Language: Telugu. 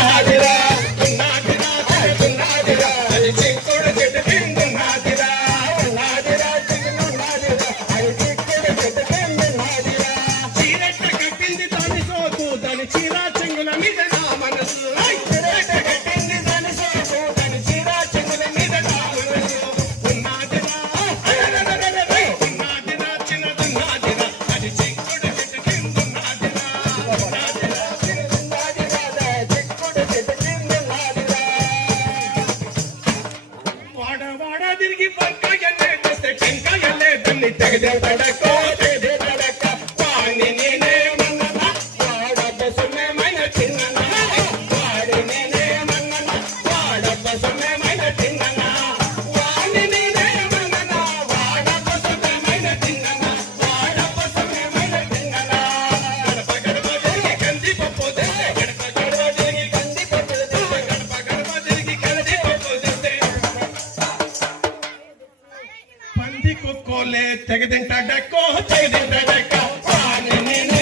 దున్నాదిరా దున్నాదిరా దున్నాదిరా అది చిక్కుడు చెట్టు కిందున్నాదిరా ఉన్నాదిరా చిక్కుడున్నాదిరా అది చిక్కుడు చెట్టు కిందున్నాదిరా చీరెట్ట కట్టింది దాని సోకు దాని చీరా చెంగుల మీద నా మనసు చీరెట్ట కట్టింది దాని సోకు దాని చీరా చెంగుల మీద నా మనసు ఉన్నాదిరా ఉన్నాదిరా చిన్న దున్నాదిరా అది చిక్కుడు చెట్టు కిందున్నాదిరా ఉన్నాదిరా దున్నాదిరా చిక్కుడు చెట్టు కిందున్నాదిరా వాడ వాడ తిరిగి పక్కాయల్లే తెస్తే టెంకాయల్లే తన్ని తెగదే తడకో తెగదే తడక వాణ్ణి నేనే మన్ననా వాడబ్బ సుమ్మేమైన చిన్ననా వాడి నేనే మన్ననా వాడబ్బ సుమ్మేమైన చిన్ననా వాణ్ణి నేనే మన్ననా వాడబ్బ సుమ్మేమైన చిన్ననా వాడబ్బ సుమ్మేమైన చిన్ననా గడప గడప తిరిగి కంది పప్పు తెస్తే గడప గడప తిరిగి కంది పప్పు తెస్తే గడప గడప తిరిగి కంది పప్పు తెస్తే పంది కుక్కోలే తెగదింటాడక్కో తెగదింటాడక్క వాణ్ణి నేనే